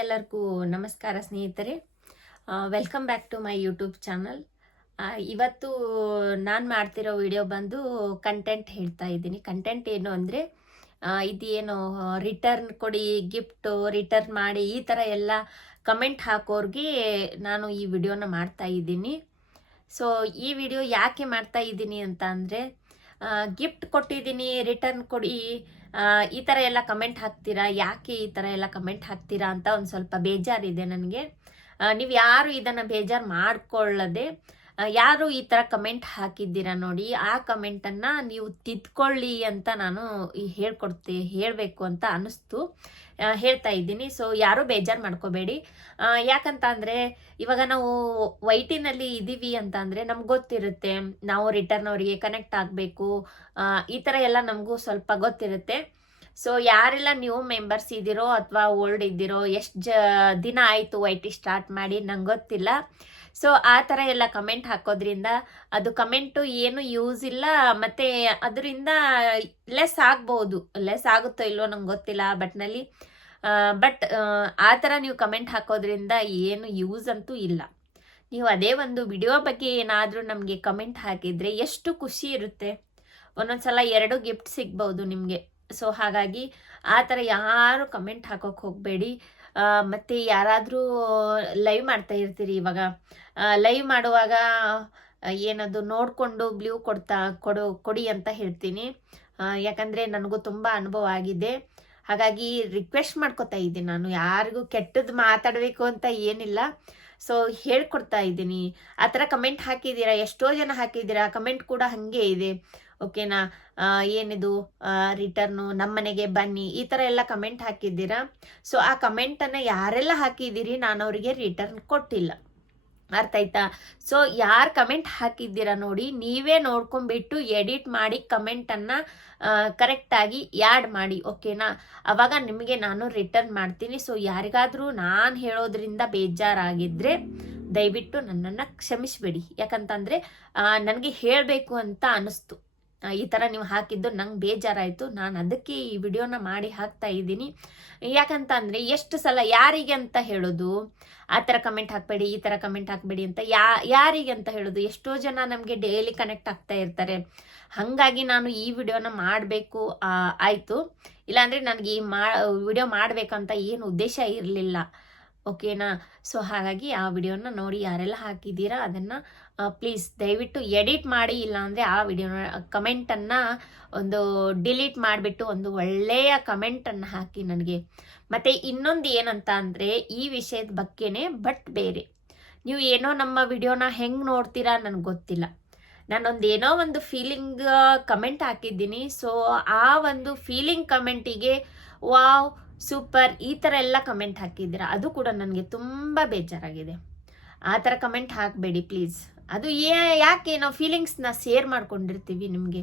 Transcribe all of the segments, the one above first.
ಎಲ್ಲರಿಗೂ ನಮಸ್ಕಾರ ಸ್ನೇಹಿತರೆ. Welcome back to my YouTube channel ಇವತ್ತು ನಾನು ಮಾಡ್ತಿರೋ ವಿಡಿಯೋ ಬಂದು ಕಂಟೆಂಟ್ ಹೇಳ್ತಾ ಇದ್ದೀನಿ. ಕಂಟೆಂಟ್ ಏನು ಅಂದರೆ ಇದೇನು ರಿಟರ್ನ್ ಕೊಡಿ ಗಿಫ್ಟು ರಿಟರ್ನ್ ಮಾಡಿ, ಈ ಥರ ಎಲ್ಲ ಕಮೆಂಟ್ ಹಾಕೋರಿಗೆ ನಾನು ಈ ವಿಡಿಯೋನ ಮಾಡ್ತಾ ಇದ್ದೀನಿ. ಸೊ ಈ ವಿಡಿಯೋ ಯಾಕೆ ಮಾಡ್ತಾ ಇದ್ದೀನಿ ಅಂತ ಅಂದರೆ ಗಿಫ್ಟ್ ಕೊಟ್ಟಿದ್ದೀನಿ ರಿಟರ್ನ್ ಕೊಡಿ ಈ ಥರ ಎಲ್ಲ ಕಮೆಂಟ್ ಹಾಕ್ತೀರಾ? ಯಾಕೆ ಈ ಥರ ಎಲ್ಲ ಕಮೆಂಟ್ ಹಾಕ್ತೀರಾ ಅಂತ ಒಂದು ಸ್ವಲ್ಪ ಬೇಜಾರಿದೆ ನನಗೆ. ನೀವು ಯಾರು ಇದನ್ನು ಬೇಜಾರು ಮಾಡ್ಕೊಳ್ಳದೆ ಯಾರು ಈ ಥರ ಕಮೆಂಟ್ ಹಾಕಿದ್ದೀರಾ ನೋಡಿ, ಆ ಕಮೆಂಟನ್ನು ನೀವು ತಿದ್ಕೊಳ್ಳಿ ಅಂತ ನಾನು ಹೇಳ್ಕೊಡ್ತೀ, ಹೇಳಬೇಕು ಅಂತ ಅನ್ನಿಸ್ತು. ಹೇಳ್ತಾ ಇದ್ದೀನಿ. ಸೊ ಯಾರೂ ಬೇಜಾರು ಮಾಡ್ಕೋಬೇಡಿ. ಯಾಕಂತ ಅಂದರೆ ಇವಾಗ ನಾವು ವೈಟಿನಲ್ಲಿ ಇದ್ದೀವಿ ಅಂತ ಅಂದರೆ ನಮ್ಗೆ ಗೊತ್ತಿರುತ್ತೆ. ನಾವು ರಿಟರ್ನ್ ಅವರಿಗೆ ಕನೆಕ್ಟ್ ಆಗಬೇಕು. ಈ ಥರ ಎಲ್ಲ ನಮಗೂ ಸ್ವಲ್ಪ ಗೊತ್ತಿರುತ್ತೆ. ಸೊ ಯಾರೆಲ್ಲ ನ್ಯೂ ಮೆಂಬರ್ಸ್ ಇದ್ದೀರೋ ಅಥವಾ ಓಲ್ಡ್ ಇದ್ದೀರೋ, ಎಷ್ಟು ಜ, ದಿನ ಆಯಿತು ವೈಟಿ ಸ್ಟಾರ್ಟ್ ಮಾಡಿ ನಂಗೆ ಗೊತ್ತಿಲ್ಲ. ಸೊ ಆ ಥರ ಎಲ್ಲ ಕಮೆಂಟ್ ಹಾಕೋದ್ರಿಂದ ಅದು ಕಮೆಂಟು ಏನು ಯೂಸ್ ಇಲ್ಲ, ಮತ್ತು ಅದರಿಂದ ಲೆಸ್ ಆಗ್ಬೋದು. ಲೆಸ್ ಆಗುತ್ತೋ ಇಲ್ವೋ ನಂಗೆ ಗೊತ್ತಿಲ್ಲ ಬಟ್ನಲ್ಲಿ. ಬಟ್ ಆ ಥರ ನೀವು ಕಮೆಂಟ್ ಹಾಕೋದ್ರಿಂದ ಏನು ಯೂಸ್ ಅಂತೂ ಇಲ್ಲ. ನೀವು ಅದೇ ಒಂದು ವಿಡಿಯೋ ಬಗ್ಗೆ ಏನಾದರೂ ನಮಗೆ ಕಮೆಂಟ್ ಹಾಕಿದರೆ ಎಷ್ಟು ಖುಷಿ ಇರುತ್ತೆ. ಒಂದೊಂದ್ಸಲ ಎರಡು ಗಿಫ್ಟ್ ಸಿಗ್ಬೋದು ನಿಮಗೆ. ಸೊ ಹಾಗಾಗಿ ಆ ಥರ ಯಾರು ಕಮೆಂಟ್ ಹಾಕೋಕೆ ಹೋಗಬೇಡಿ. ಮತ್ತು ಯಾರಾದರೂ ಲೈವ್ ಮಾಡ್ತಾ ಇರ್ತೀರಿ ಇವಾಗ? ಲೈವ್ ಮಾಡುವಾಗ ಏನದು ನೋಡಿಕೊಂಡು ಬ್ಲೂ ಕೊಡ್ತಾ, ಕೊಡು, ಕೊಡಿ ಅಂತ ಹೇಳ್ತೀನಿ. ಯಾಕಂದರೆ ನನಗೂ ತುಂಬ ಅನುಭವ ಆಗಿದೆ. ಹಾಗಾಗಿ ರಿಕ್ವೆಸ್ಟ್ ಮಾಡ್ಕೊತಾ ಇದ್ದೀನಿ ನಾನು. ಯಾರಿಗೂ ಕೆಟ್ಟದ್ದು ಮಾತಾಡಬೇಕು ಅಂತ ಏನಿಲ್ಲ. ಸೊ ಹೇಳ್ಕೊಡ್ತಾ ಇದ್ದೀನಿ. ಆ ಥರ ಕಮೆಂಟ್ ಹಾಕಿದ್ದೀರಾ? ಎಷ್ಟೋ ಜನ ಹಾಕಿದ್ದೀರಾ? ಕಮೆಂಟ್ ಕೂಡ ಹಾಗೆ ಇದೆ. ಓಕೆನಾ ಏನಿದು ರಿಟರ್ನು ನಮ್ಮನೆಗೆ ಬನ್ನಿ ಈ ಥರ ಎಲ್ಲ ಕಮೆಂಟ್ ಹಾಕಿದ್ದೀರಾ? ಸೊ ಆ ಕಮೆಂಟನ್ನು ಯಾರೆಲ್ಲ ಹಾಕಿದ್ದೀರಿ ನಾನು ಅವರಿಗೆ ರಿಟರ್ನ್ ಕೊಟ್ಟಿಲ್ಲ. ಅರ್ಥ ಆಯ್ತಾ? ಸೊ ಯಾರು ಕಮೆಂಟ್ ಹಾಕಿದ್ದೀರಾ ನೋಡಿ ನೀವೇ ನೋಡ್ಕೊಂಡ್ಬಿಟ್ಟು ಎಡಿಟ್ ಮಾಡಿ ಕಮೆಂಟನ್ನು ಕರೆಕ್ಟಾಗಿ ಯಾಡ್ ಮಾಡಿ ಓಕೆನಾ ಅವಾಗ ನಿಮಗೆ ನಾನು ರಿಟರ್ನ್ ಮಾಡ್ತೀನಿ. ಸೊ ಯಾರಿಗಾದರೂ ನಾನು ಹೇಳೋದ್ರಿಂದ ಬೇಜಾರಾಗಿದ್ದರೆ ದಯವಿಟ್ಟು ನನ್ನನ್ನು ಕ್ಷಮಿಸಬೇಡಿ. ಯಾಕಂತಂದರೆ ನನಗೆ ಹೇಳಬೇಕು ಅಂತ ಅನ್ನಿಸ್ತು ಆ, ಈ ಥರ ನೀವು ಹಾಕಿದ್ದು ನಂಗೆ ಬೇಜಾರಾಯಿತು. ನಾನು ಅದಕ್ಕೆ ಈ ವಿಡಿಯೋನ ಮಾಡಿ ಹಾಕ್ತಾ ಇದ್ದೀನಿ. ಯಾಕಂತ ಅಂದರೆ ಎಷ್ಟು ಸಲ ಯಾರಿಗೆ ಅಂತ ಹೇಳೋದು, ಆ ಥರ ಕಮೆಂಟ್ ಹಾಕಬೇಡಿ, ಈ ಥರ ಕಮೆಂಟ್ ಹಾಕಬೇಡಿ ಅಂತ ಯಾ, ಯಾರಿಗೆ ಅಂತ ಹೇಳೋದು, ಎಷ್ಟೋ ಜನ ನಮಗೆ ಡೈಲಿ ಕನೆಕ್ಟ್ ಆಗ್ತಾ ಇರ್ತಾರೆ. ಹಾಗಾಗಿ ನಾನು ಈ ವಿಡಿಯೋನ ಮಾಡಬೇಕು ಆಯಿತು. ಇಲ್ಲಾಂದರೆ ನನಗೆ ಈ ಮಾ, ವಿಡಿಯೋ ಮಾಡಬೇಕಂತ ಏನು ಉದ್ದೇಶ ಇರಲಿಲ್ಲ. ಓಕೆನಾ ಸೊ ಹಾಗಾಗಿ ಆ ವಿಡಿಯೋನ ನೋಡಿ ಯಾರೆಲ್ಲ ಹಾಕಿದ್ದೀರಾ, ಅದನ್ನು ಪ್ಲೀಸ್ ದಯವಿಟ್ಟು ಎಡಿಟ್ ಮಾಡಿ, ಇಲ್ಲಾಂದರೆ ಆ ವಿಡಿಯೋನ ಕಮೆಂಟನ್ನು ಒಂದು ಡಿಲೀಟ್ ಮಾಡಿಬಿಟ್ಟು ಒಂದು ಒಳ್ಳೆಯ ಕಮೆಂಟನ್ನು ಹಾಕಿ ನನಗೆ. ಮತ್ತು ಇನ್ನೊಂದು ಏನಂತ ಅಂದರೆ, ಈ ವಿಷಯದ ಬಗ್ಗೆನೇ ಬಟ್ ಬೇರೆ. ನೀವು ಏನೋ ನಮ್ಮ ವಿಡಿಯೋನ ಹೆಂಗೆ ನೋಡ್ತೀರಾ ನನಗೆ ಗೊತ್ತಿಲ್ಲ. ನಾನೊಂದು ಏನೋ ಒಂದು ಫೀಲಿಂಗ್ ಕಮೆಂಟ್ ಹಾಕಿದ್ದೀನಿ. ಸೊ ಆ ಒಂದು ಫೀಲಿಂಗ್ ಕಮೆಂಟಿಗೆ ವಾವ್ ಸೂಪರ್ ಈ ಥರ ಎಲ್ಲ ಕಮೆಂಟ್ ಹಾಕಿದ್ದೀರಾ, ಅದು ಕೂಡ ನನಗೆ ತುಂಬ ಬೇಜಾರಾಗಿದೆ. ಆ ಥರ ಕಮೆಂಟ್ ಹಾಕಬೇಡಿ ಪ್ಲೀಸ್ ಅದು ಏ, ಯಾಕೆ ನಾವು ಫೀಲಿಂಗ್ಸ್ನ ಶೇರ್ ಮಾಡ್ಕೊಂಡಿರ್ತೀವಿ ನಿಮಗೆ?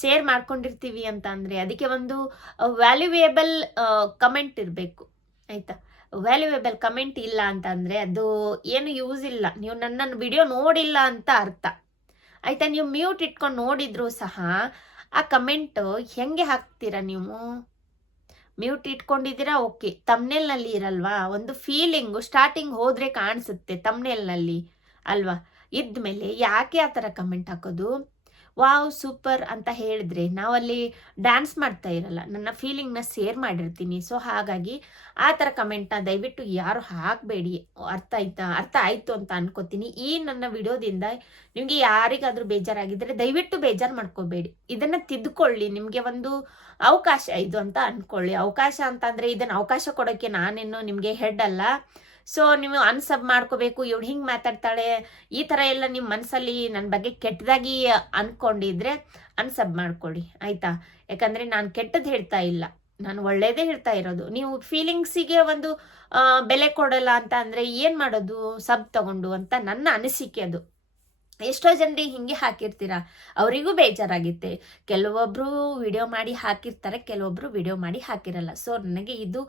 ಶೇರ್ ಮಾಡ್ಕೊಂಡಿರ್ತೀವಿ ಅಂತ ಅಂದರೆ ಅದಕ್ಕೆ ಒಂದು ವ್ಯಾಲ್ಯೂಯೇಬಲ್ ಕಮೆಂಟ್ ಇರಬೇಕು. ಆಯಿತಾ? ವ್ಯಾಲ್ಯೂಯೇಬಲ್ ಕಮೆಂಟ್ ಇಲ್ಲ ಅಂತ ಅಂದರೆ ಅದು ಏನು ಯೂಸ್ ಇಲ್ಲ. ನೀವು ನನ್ನನ್ನು ವಿಡಿಯೋ ನೋಡಿಲ್ಲ ಅಂತ ಅರ್ಥ. ಆಯಿತಾ? ನೀವು ಮ್ಯೂಟ್ ಇಟ್ಕೊಂಡು ನೋಡಿದರೂ ಸಹ ಆ ಕಮೆಂಟು ಹೆಂಗೆ ಹಾಕ್ತೀರಾ ನೀವು? ಮ್ಯೂಟ್ ಇಟ್ಕೊಂಡಿದ್ದೀರಾ? ಓಕೆ ತಮ್ನೆಲ್ನಲ್ಲಿ ಇರಲ್ವಾ? ಒಂದು ಫೀಲಿಂಗು ಸ್ಟಾರ್ಟಿಂಗ್ ಹೋದರೆ ಕಾಣಿಸುತ್ತೆ ತಮ್ನೆಲ್ನಲ್ಲಿ ಅಲ್ವಾ? ಇದ್ಮೇಲೆ ಯಾಕೆ ಆ ಥರ ಕಮೆಂಟ್ ಹಾಕೋದು? ವಾವ್, ಸೂಪರ್ ಅಂತ ಹೇಳಿದ್ರೆ ನಾವಲ್ಲಿ ಡ್ಯಾನ್ಸ್ ಮಾಡ್ತಾ ಇರಲ್ಲ, ನನ್ನ ಫೀಲಿಂಗ್ನ ಶೇರ್ ಮಾಡಿರ್ತೀನಿ. ಸೊ ಹಾಗಾಗಿ ಆ ಥರ ಕಮೆಂಟ್ನ ದಯವಿಟ್ಟು ಯಾರು ಹಾಕಬೇಡಿ. ಅರ್ಥ ಆಯ್ತಾ? ಅರ್ಥ ಆಯಿತು ಅಂತ ಅನ್ಕೋತೀನಿ. ಈ ನನ್ನ ವಿಡಿಯೋದಿಂದ ನಿಮಗೆ ಯಾರಿಗಾದರೂ ಬೇಜಾರಾಗಿದ್ದರೆ ದಯವಿಟ್ಟು ಬೇಜಾರು ಮಾಡ್ಕೋಬೇಡಿ. ಇದನ್ನು ತಿದ್ಕೊಳ್ಳಿ. ನಿಮಗೆ ಒಂದು ಅವಕಾಶ ಇದು ಅಂತ ಅಂದ್ಕೊಳ್ಳಿ ಅವಕಾಶ ಅಂತಂದರೆ ಇದನ್ನು ಅವಕಾಶ ಕೊಡೋಕ್ಕೆ ನಾನೇನು ನಿಮಗೆ ಹೆಡ್ ಅಲ್ಲ. ಸೊ ನೀವು ಅನ್ಸಬ್ ಮಾಡ್ಕೋಬೇಕು, ಇವ್ಳು ಹಿಂಗೆ ಮಾತಾಡ್ತಾಳೆ, ಈ ಥರ ಎಲ್ಲ ನಿಮ್ಮ ಮನಸ್ಸಲ್ಲಿ ನನ್ನ ಬಗ್ಗೆ ಕೆಟ್ಟದಾಗಿ ಅಂದ್ಕೊಂಡಿದ್ರೆ ಅನ್ಸಬ್ ಮಾಡ್ಕೊಳ್ಳಿ ಆಯಿತಾ? ಯಾಕಂದರೆ ನಾನು ಕೆಟ್ಟದ್ದು ಹೇಳ್ತಾ ಇಲ್ಲ. ನಾನು ಒಳ್ಳೇದೇ ಹೇಳ್ತಾ ಇರೋದು. ನೀವು ಫೀಲಿಂಗ್ಸಿಗೆ ಒಂದು ಬೆಲೆ ಕೊಡಲ್ಲ ಅಂತ ಅಂದರೆ ಏನು ಮಾಡೋದು? ಸಬ್ ತಗೊಂಡು ಅಂತ ನನ್ನ ಅನಿಸಿಕೆ ಅದು. ಎಷ್ಟೋ ಜನರಿಗೆ ಹಿಂಗೆ ಹಾಕಿರ್ತೀರಾ? ಅವರಿಗೂ ಬೇಜಾರಾಗುತ್ತೆ. ಕೆಲವೊಬ್ಬರು ವಿಡಿಯೋ ಮಾಡಿ ಹಾಕಿರ್ತಾರೆ ಕೆಲವೊಬ್ಬರು ವಿಡಿಯೋ ಮಾಡಿ ಹಾಕಿರಲ್ಲ. ಸೊ ನನಗೆ ಇದು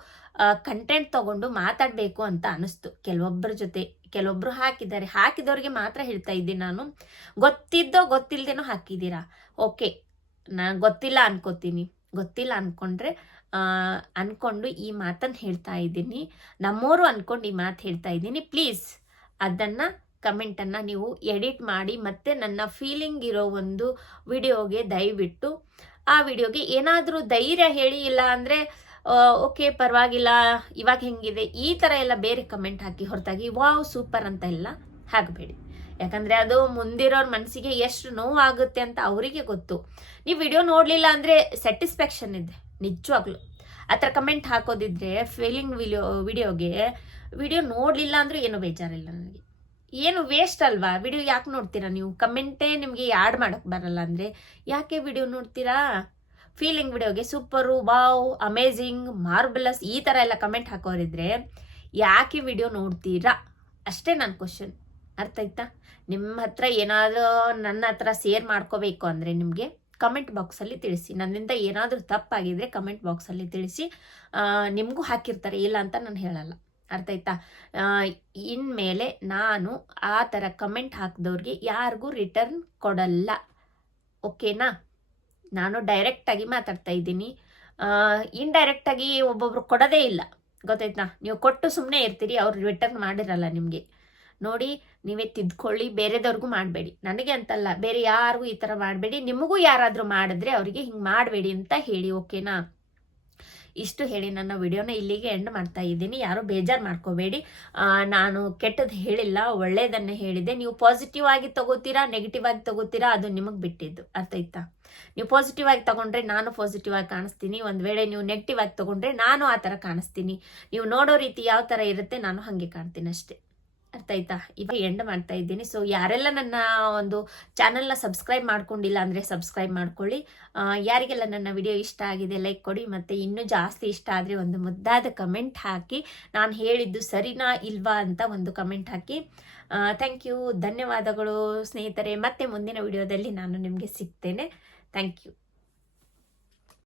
ಕಂಟೆಂಟ್ ತಗೊಂಡು ಮಾತಾಡಬೇಕು ಅಂತ ಅನಿಸ್ತು. ಕೆಲವೊಬ್ಬರ ಜೊತೆ ಕೆಲವೊಬ್ಬರು ಹಾಕಿದ್ದಾರೆ. ಹಾಕಿದವ್ರಿಗೆ ಮಾತ್ರ ಹೇಳ್ತಾ ಇದ್ದೀನಿ ನಾನು. ಗೊತ್ತಿದ್ದೋ ಗೊತ್ತಿಲ್ಲದೇನೋ ಹಾಕಿದ್ದೀರಾ? ಓಕೆ ನಾನು ಗೊತ್ತಿಲ್ಲ ಅನ್ಕೋತೀನಿ. ಗೊತ್ತಿಲ್ಲ ಅಂದ್ಕೊಂಡ್ರೆ ಅಂದ್ಕೊಂಡು ಅನ್ಕೊಂಡು ಈ ಮಾತನ್ನು ಹೇಳ್ತಾ ಇದ್ದೀನಿ. ನಮ್ಮೋರು ಅನ್ಕೊಂಡು ಈ ಮಾತು ಹೇಳ್ತಾ ಇದ್ದೀನಿ. ಪ್ಲೀಸ್ ಅದನ್ನು ಕಮೆಂಟನ್ನು ನೀವು ಎಡಿಟ್ ಮಾಡಿ ಮತ್ತೆ ನನ್ನ ಫೀಲಿಂಗ್ ಇರೋ ಒಂದು ವಿಡಿಯೋಗೆ ದಯವಿಟ್ಟು. ಆ ವಿಡಿಯೋಗೆ ಏನಾದರೂ ಧೈರ್ಯ ಹೇಳಿ ಇಲ್ಲ ಅಂದರೆ ಓಕೆ ಪರವಾಗಿಲ್ಲ, ಇವಾಗ ಹೆಂಗಿದೆ, ಈ ಥರ ಎಲ್ಲ ಬೇರೆ ಕಮೆಂಟ್ ಹಾಕಿ ಹೊರತಾಗಿ, ವಾವ್ ಸೂಪರ್ ಅಂತ ಎಲ್ಲ ಹಾಕಬೇಡಿ. ಯಾಕಂದರೆ ಅದು ಮುಂದಿರೋರ ಮನಸ್ಸಿಗೆ ಎಷ್ಟು ನೋವಾಗುತ್ತೆ ಅಂತ ಅವರಿಗೆ ಗೊತ್ತು. ನೀವು ವಿಡಿಯೋ ನೋಡಲಿಲ್ಲ ಅಂದರೆ ಸ್ಯಾಟಿಸ್ಫ್ಯಾಕ್ಷನ್ ಇದೆ, ನಿಜವಾಗ್ಲೂ. ಆ ಥರ ಕಮೆಂಟ್ ಹಾಕೋದಿದ್ರೆ ಫೀಲಿಂಗ್ ವಿಡಿಯೋ, ವಿಡಿಯೋಗೆ, ವಿಡಿಯೋ ನೋಡಲಿಲ್ಲ ಅಂದರೂ ಏನೂ ಬೇಜಾರಿಲ್ಲ ನನಗೆ. ಏನು ವೇಸ್ಟ್ ಅಲ್ವಾ? ವಿಡಿಯೋ ಯಾಕೆ ನೋಡ್ತೀರಾ ನೀವು? ಕಮೆಂಟೇ ನಿಮಗೆ ಆ್ಯಡ್ ಮಾಡೋಕ್ಕೆ ಬರಲ್ಲ ಅಂದರೆ ಯಾಕೆ ವಿಡಿಯೋ ನೋಡ್ತೀರಾ? ಫೀಲಿಂಗ್ ವಿಡಿಯೋಗೆ ಸೂಪರು ವಾವ್ ಅಮೇಝಿಂಗ್ ಮಾರ್ಬಲಸ್ ಈ ಥರ ಎಲ್ಲ ಕಮೆಂಟ್ ಹಾಕೋರಿದ್ರೆ ಯಾಕೆ ವಿಡಿಯೋ ನೋಡ್ತೀರಾ? ಅಷ್ಟೇ ನನ್ನ ಕ್ವಶನ್ ಅರ್ಥ ಆಯ್ತಾ? ನಿಮ್ಮ ಹತ್ರ ಏನಾದರೂ ನನ್ನ ಹತ್ರ ಶೇರ್ ಮಾಡ್ಕೋಬೇಕು ಅಂದರೆ ನಿಮಗೆ ಕಮೆಂಟ್ ಬಾಕ್ಸಲ್ಲಿ ತಿಳಿಸಿ. ನನ್ನಿಂದ ಏನಾದರೂ ತಪ್ಪಾಗಿದ್ದರೆ ಕಮೆಂಟ್ ಬಾಕ್ಸಲ್ಲಿ ತಿಳಿಸಿ ನಿಮಗೂ ಹಾಕಿರ್ತಾರೆ. ಇಲ್ಲ ಅಂತ ನಾನು ಹೇಳಲ್ಲ. ಅರ್ಥ ಆಯ್ತಾ? ಇನ್ಮೇಲೆ ನಾನು ಆ ಥರ ಕಮೆಂಟ್ ಹಾಕಿದವ್ರಿಗೆ ಯಾರಿಗೂ ರಿಟರ್ನ್ ಕೊಡಲ್ಲ. ಓಕೆನಾ ನಾನು ಡೈರೆಕ್ಟಾಗಿ ಮಾತಾಡ್ತಾ ಇದ್ದೀನಿ. ಇನ್ಡೈರೆಕ್ಟಾಗಿ ಒಬ್ಬೊಬ್ರು ಕೊಡೋದೇ ಇಲ್ಲ. ಗೊತ್ತಾಯ್ತಾ? ನೀವು ಕೊಟ್ಟು ಸುಮ್ಮನೆ ಇರ್ತೀರಿ, ಅವ್ರು ರಿಟರ್ನ್ ಮಾಡಿರಲ್ಲ ನಿಮಗೆ. ನೋಡಿ, ನೀವೇ ತಿದ್ಕೊಳ್ಳಿ, ಬೇರೆದವ್ರಿಗೂ ಮಾಡಬೇಡಿ. ನನಗೆ ಅಂತಲ್ಲ, ಬೇರೆ ಯಾರಿಗೂ ಈ ಥರ ಮಾಡಬೇಡಿ. ನಿಮಗೂ ಯಾರಾದರೂ ಮಾಡಿದ್ರೆ ಅವರಿಗೆ ಹಿಂಗೆ ಮಾಡಬೇಡಿ ಅಂತ ಹೇಳಿ ಓಕೆನಾ ಇಷ್ಟು ಹೇಳಿ ನನ್ನ ವಿಡಿಯೋನ ಇಲ್ಲಿಗೆ ಎಂಡ್ ಮಾಡ್ತಾ ಇದ್ದೀನಿ. ಯಾರು ಬೇಜಾರು ಮಾಡ್ಕೋಬೇಡಿ. ನಾನು ಕೆಟ್ಟದ್ದು ಹೇಳಿಲ್ಲ ಒಳ್ಳೆಯದನ್ನು ಹೇಳಿದೆ. ನೀವು ಪಾಸಿಟಿವ್ ಆಗಿ ತಗೋತೀರಾ ನೆಗೆಟಿವ್ ಆಗಿ ತಗೋತೀರಾ, ಅದು ನಿಮಗೆ ಬಿಟ್ಟಿದ್ದು. ಅರ್ಥ ನೀವು ಪಾಸಿಟಿವ್ ಆಗಿ ತಗೊಂಡ್ರೆ ನಾನು ಪಾಸಿಟಿವ್ ಆಗಿ ಕಾಣಿಸ್ತೀನಿ. ಒಂದು ವೇಳೆ ನೀವು ನೆಗೆಟಿವ್ ಆಗಿ ತಗೊಂಡ್ರೆ ನಾನು ಆ ಥರ ಕಾಣಿಸ್ತೀನಿ. ನೀವು ನೋಡೋ ರೀತಿ ಯಾವ ಥರ ಇರುತ್ತೆ, ನಾನು ಹಾಗೆ ಕಾಣ್ತೀನಿ ಅಷ್ಟೇ. ಅರ್ಥ ಆಯ್ತಾ ಇವಾಗ ಎಂಡ್ ಮಾಡ್ತಾ ಇದ್ದೀನಿ. ಸೊ ಯಾರೆಲ್ಲ ನನ್ನ ಒಂದು ಚಾನಲ್ನ ಸಬ್ಸ್ಕ್ರೈಬ್ ಮಾಡ್ಕೊಂಡಿಲ್ಲ ಅಂದರೆ ಸಬ್ಸ್ಕ್ರೈಬ್ ಮಾಡ್ಕೊಳ್ಳಿ. ಯಾರಿಗೆಲ್ಲ ನನ್ನ ವಿಡಿಯೋ ಇಷ್ಟ ಆಗಿದೆ ಲೈಕ್ ಕೊಡಿ. ಮತ್ತು ಇನ್ನೂ ಜಾಸ್ತಿ ಇಷ್ಟ ಆದರೆ ಒಂದು ಮುದ್ದಾದ ಕಮೆಂಟ್ ಹಾಕಿ. ನಾನು ಹೇಳಿದ್ದು ಸರಿನಾ ಇಲ್ವಾ ಅಂತ ಒಂದು ಕಮೆಂಟ್ ಹಾಕಿ. ಥ್ಯಾಂಕ್ ಯು ಧನ್ಯವಾದಗಳು ಸ್ನೇಹಿತರೆ. ಮತ್ತೆ ಮುಂದಿನ ವಿಡಿಯೋದಲ್ಲಿ ನಾನು ನಿಮಗೆ ಸಿಗ್ತೇನೆ. Thank you